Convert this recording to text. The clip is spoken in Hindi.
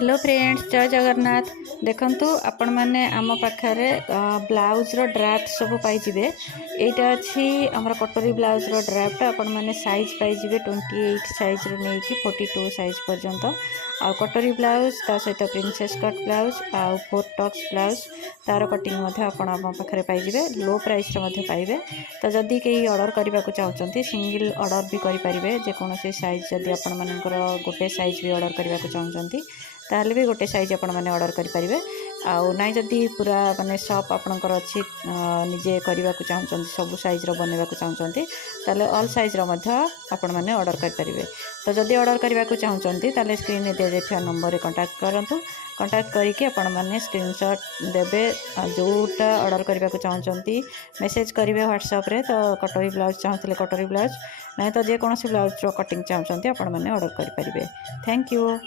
हेलो फ्रेंड्स, जय जगन्नाथ। देखंतु आपण माने आम पाखरे ब्लाउज रो ड्राफ्ट सब पाइजिबे। एटा अछि हमर कटोरी ब्लाउज रो ड्राफ्ट। आपण माने साइज पाइजिबे 28 साइज रो नै कि 42 साइज पर्यंत। आ कटोरी ब्लाउज ता सहित प्रिंसेस कट ब्लाउज आ फोर टक्स ब्लाउज तार कटिंग मध्ये आपण आम पाखरे पाइजिबे। लो प्राइस रो मध्ये पाइबे। तो जदि केही ऑर्डर करबा को चाहउचंती सिंगल ऑर्डर भी करि परिबे। जे कोनोसी साइज जदि आपण मानकर गोटे साइज भी ऑर्डर करबा को चाहउचंती ताहले भी गोटे साइज आपण माने ऑर्डर करि परिबे। आउ नाइ जदि पूरा माने शॉप आपणकर अछि निजे करबा को चाहउचंती सब साइज रो बनेबा को चाहउचंती ताहले ऑल साइज रो मध्ये आपण माने ऑर्डर करि परिबे। तो जदि ऑर्डर करबा को चाहउचंती ताहले स्क्रीन रे दे देथिया नंबर रे कांटेक्ट करंतु। कांटेक्ट करिके आपण माने स्क्रीनशॉट देबे जोटा ऑर्डर करबा को चाहउचंती मेसेज करिवे व्हाट्सएप रे। तो कटोरी ब्लाउज चाहउतले कटोरी ब्लाउज नै तो जे कोनोसी ब्लाउज रो कटिंग चाहउचंती आपण माने ऑर्डर करि परिबे। Thank you.